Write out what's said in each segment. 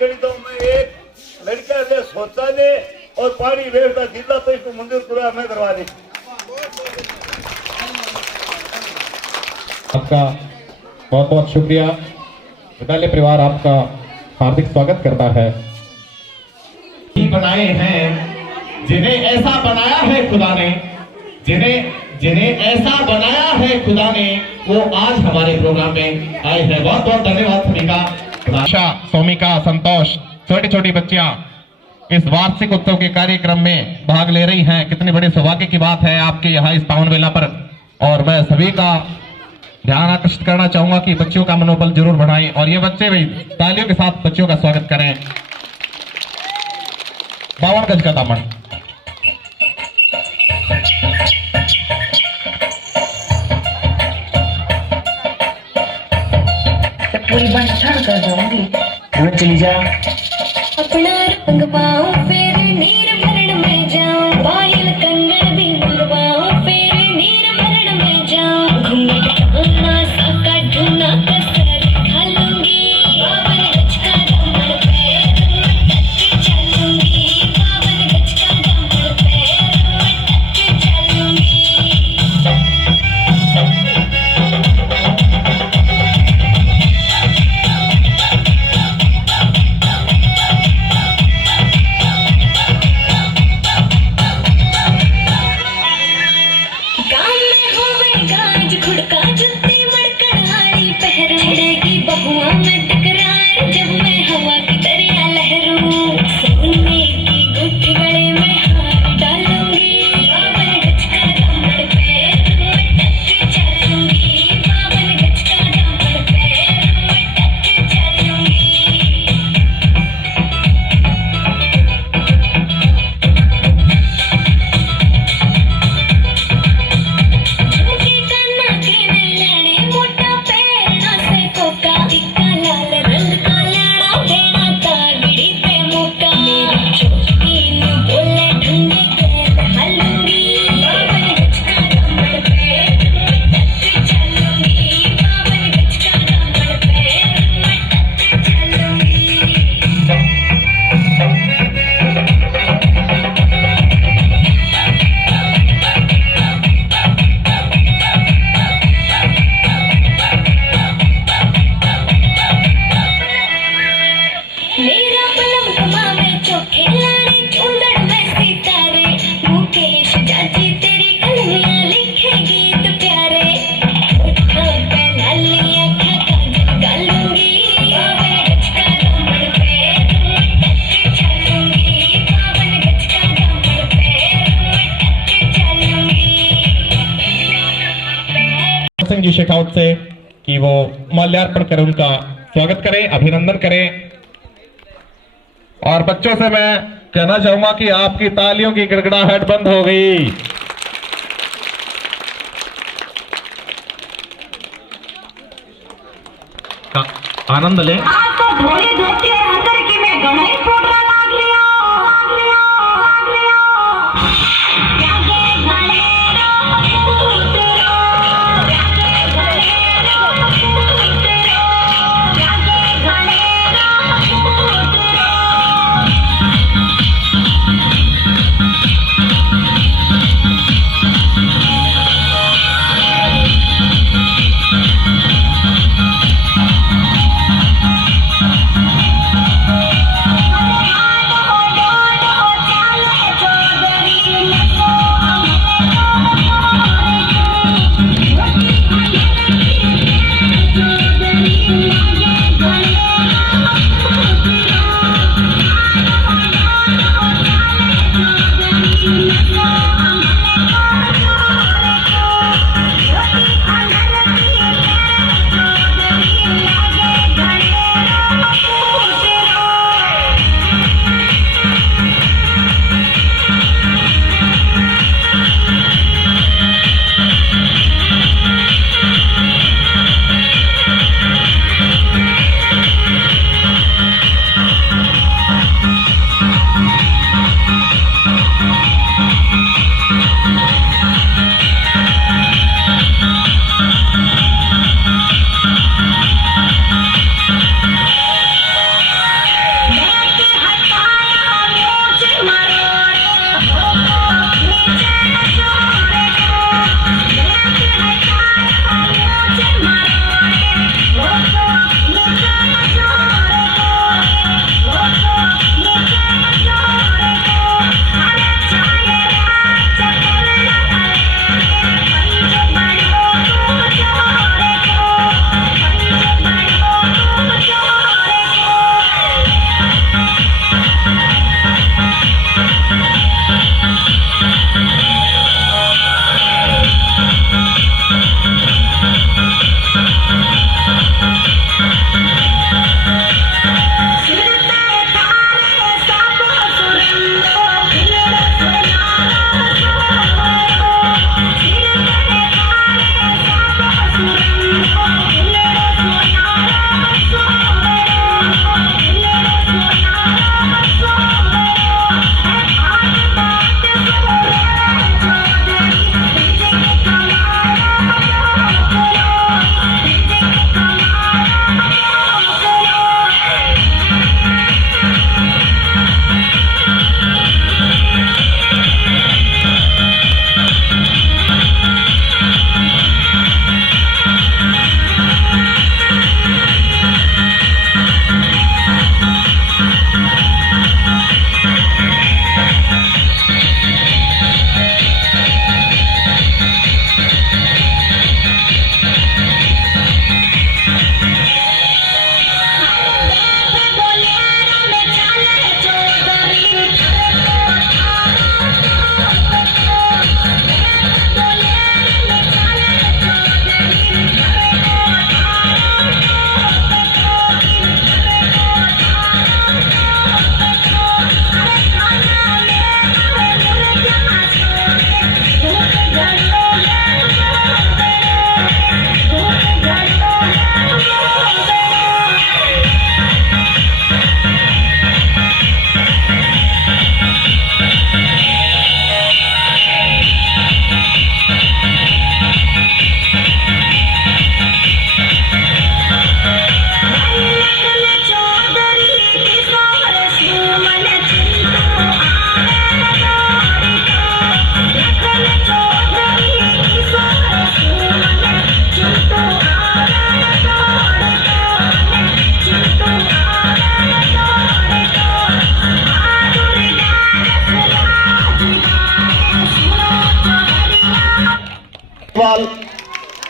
गणितों में एक लड़का ने सोचा ने और पानी व्यवस्था जिला तो इसको मंजूर पूरा मैं करवा दी। आपका बहुत बहुत शुक्रिया। विद्यालय परिवार आपका हार्दिक स्वागत करता है। बनाए हैं जिन्हें ऐसा बनाया है खुदा ने, जिन्हें ऐसा बनाया है खुदा ने, वो आज हमारे प्रोग्राम में आए हैं। बहुत बहुत धन्यवाद सभी का। आशा, सोमिका, संतोष, छोटी छोटी बच्चियां इस वार्षिक उत्सव के कार्यक्रम में भाग ले रही हैं। कितनी बड़ी सौभाग्य की बात है आपके यहाँ इस पावन बेला पर। और मैं सभी का ध्यान आकर्षित करना चाहूंगा कि बच्चों का मनोबल जरूर बढ़ाएं और ये बच्चे भी तालियों के साथ बच्चों का स्वागत करें। 52 गज का दामन। पूरी बन छड़ कर जाऊंगी। चली जा। अपना रंग पाऊं फिर नीर भरण में जाऊं, पायल कंगन भी मंगवाऊं फिर नीर भरण में जाऊं, घूंघट खाना साका ढूंढना कसर खा लूंगी, बावन गज का दामन पैर में टक चलूंगी, बावन गज का दामन पैर में टक चलूंगी। सिंह जी शेखावत से कि वो माल्यार्पण कर उनका स्वागत करें, अभिनंदन करें। और बच्चों से मैं कहना चाहूंगा कि आपकी तालियों की गड़गड़ाहट बंद हो गई। आनंद लें।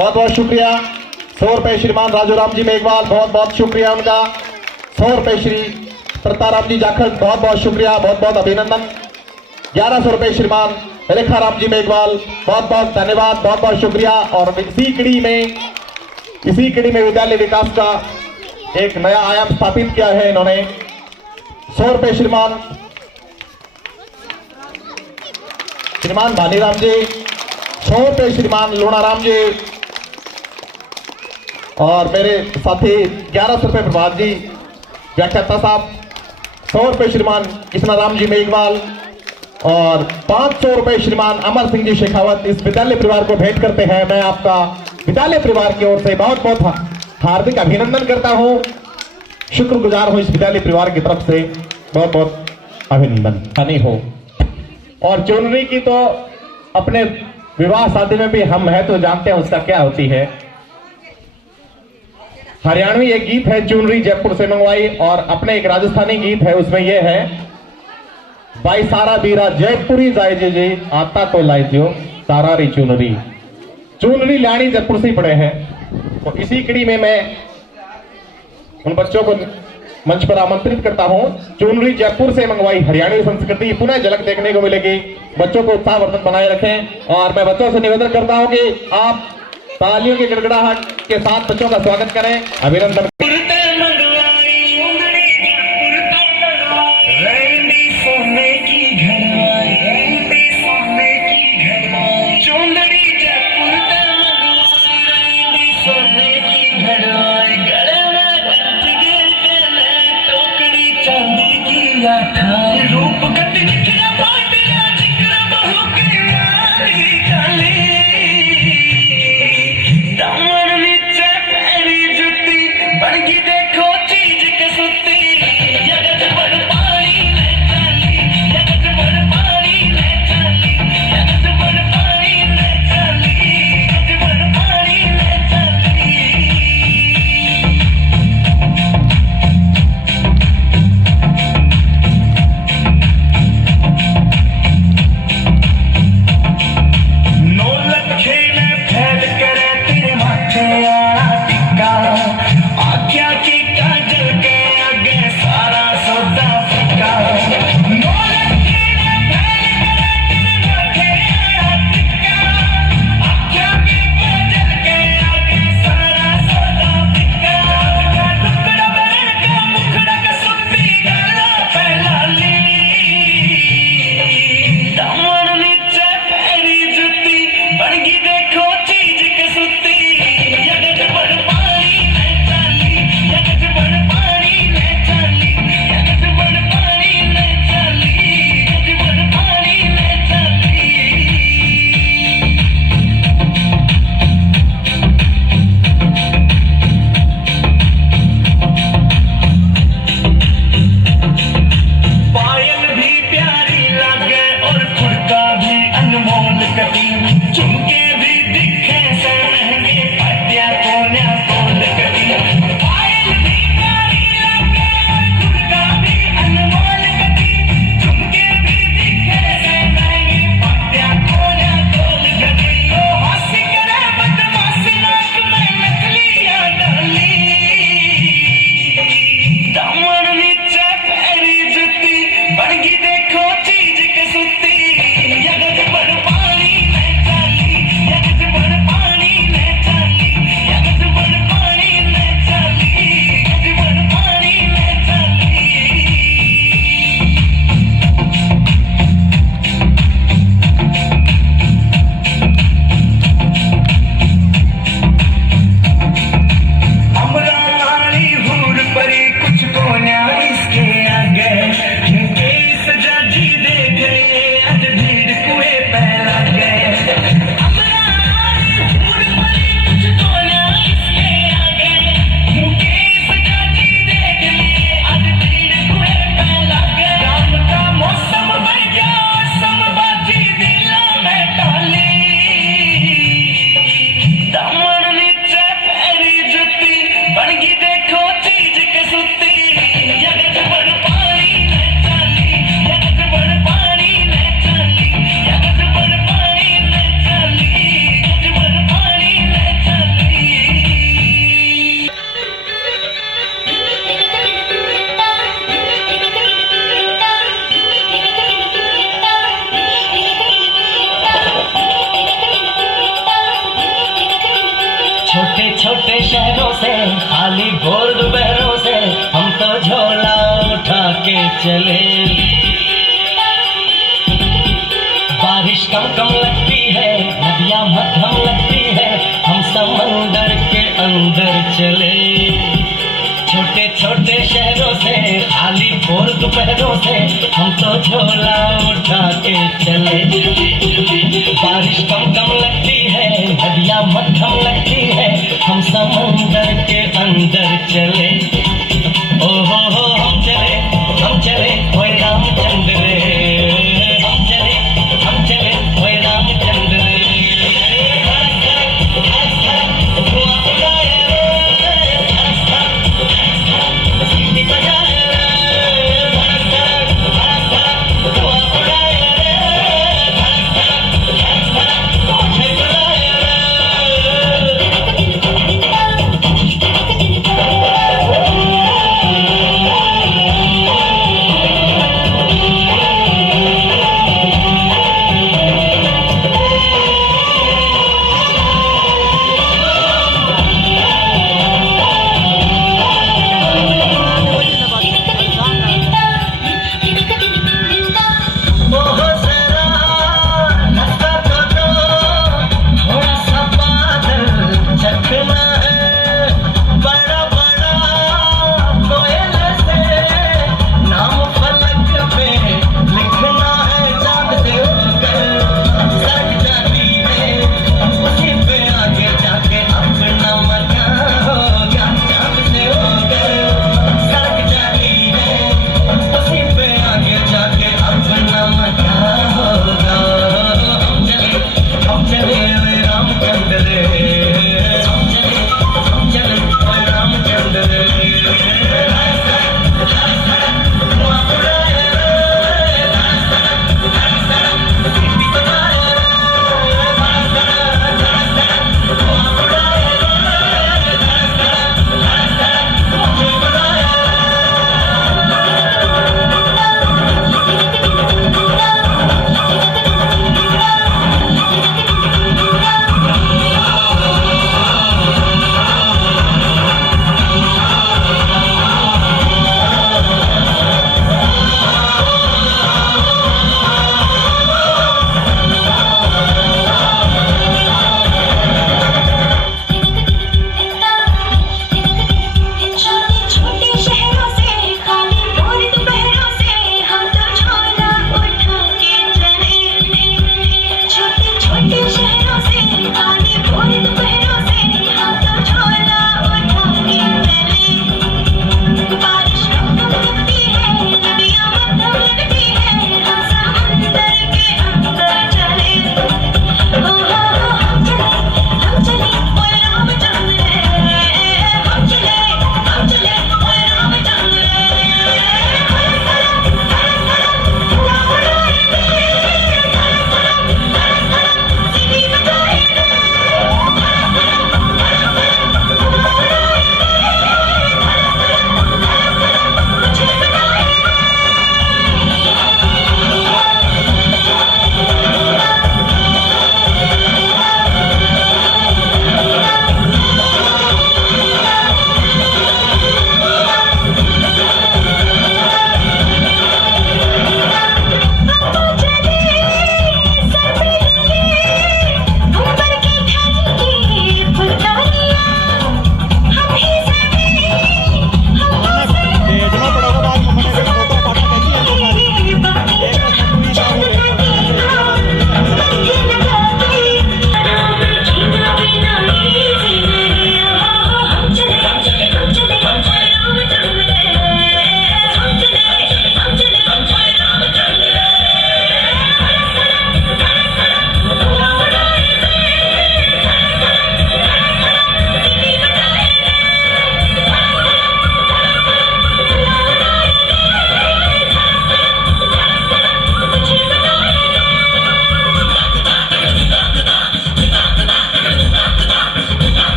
बहुत बहुत शुक्रिया। 100 रुपए श्रीमान राजू राम जी मेघवाल, बहुत बहुत शुक्रिया उनका। 100 रुपए श्री प्रताराम जी जाखड़, बहुत बहुत शुक्रिया, बहुत बहुत अभिनंदन। 1100 रुपए श्रीमान रेखा राम जी मेघवाल, बहुत बहुत धन्यवाद, बहुत बहुत शुक्रिया। और इसी कड़ी में विद्यालय विकास का एक नया आयाम स्थापित किया है इन्होंने। 100 रुपए श्रीमान भानीराम जी, 100 रुपए श्रीमान लोनाराम जी, और मेरे साथी 1100 रुपए प्रभात जी व्याख्याता साहब, 100 रुपए श्रीमान कृष्णाराम जी मेघवाल और 500 रुपए श्रीमान अमर सिंह जी शेखावत इस विद्यालय परिवार को भेंट करते हैं। मैं आपका विद्यालय परिवार की ओर से बहुत बहुत हार्दिक अभिनंदन करता हूं, शुक्रगुजार हूं इस विद्यालय परिवार की तरफ से, बहुत बहुत अभिनंदन हानि हो। और चुनरी की तो अपने विवाह शादी में भी हम है तो जानते हैं उसका क्या होती है। हरियाणवी एक गीत है चुनरी जयपुर से मंगवाई, और अपने एक राजस्थानी गीत है, उसमें यह है भाई सारा बीरा जयपुरी जाए जी आता तो लाई दियो सारा री चुनरी। चुनरी लानी जयपुर से पड़े हैं। तो इसी कड़ी में मैं उन बच्चों को मंच पर आमंत्रित करता हूं। चुनरी जयपुर से मंगवाई हरियाणवी संस्कृति पुनः झलक देखने को मिलेगी। बच्चों को उत्साहवर्धन बनाए रखें, और मैं बच्चों से निवेदन करता हूं कि आप तालियों की गड़गड़ाहट के साथ बच्चों का स्वागत करें, अभिनंदन। से, खाली भोर दोपहरों से हम तो झोला उठा के चले। बारिश कम कम लगती है, नदियां मध्यम लगती है, हम समंदर के अंदर चले। छोटे छोटे शहरों से, खाली भोर दोपहरों से हम तो झोला उठा के चले। बारिश कम कम लगती है, नदियां मध्यम लगती है, हम समंदर के अंदर चले। ओ हो हम चले ओए रामचंद्र रे, हम चले ओए रामचंद्र रे।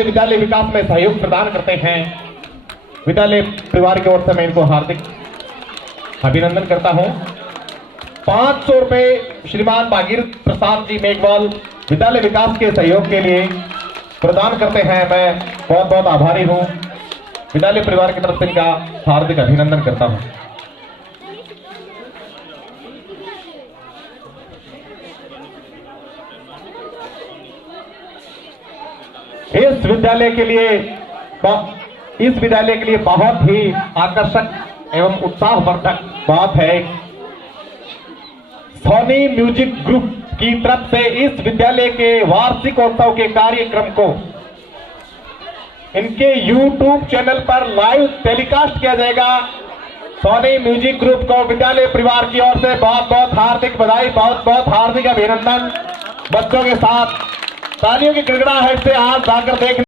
से विद्यालय विकास में सहयोग प्रदान करते हैं। विद्यालय परिवार की ओर से मैं इनको हार्दिक अभिनंदन करता हूं। 500 रुपए श्रीमान भागीरथ प्रसाद जी मेघवाल विद्यालय विकास के सहयोग के लिए प्रदान करते हैं। मैं बहुत बहुत आभारी हूं। विद्यालय परिवार की तरफ से इनका हार्दिक अभिनंदन करता हूं। इस विद्यालय के लिए बहुत ही आकर्षक एवं उत्साहवर्धक बात है, सोनी म्यूजिक ग्रुप की तरफ से इस विद्यालय के वार्षिकोत्सव के कार्यक्रम को इनके YouTube चैनल पर लाइव टेलीकास्ट किया जाएगा। सोनी म्यूजिक ग्रुप को विद्यालय परिवार की ओर से बहुत बहुत हार्दिक बधाई, बहुत बहुत हार्दिक अभिनंदन। बच्चों के साथ तालियों की गड़गड़ाहट से आज जाकर देख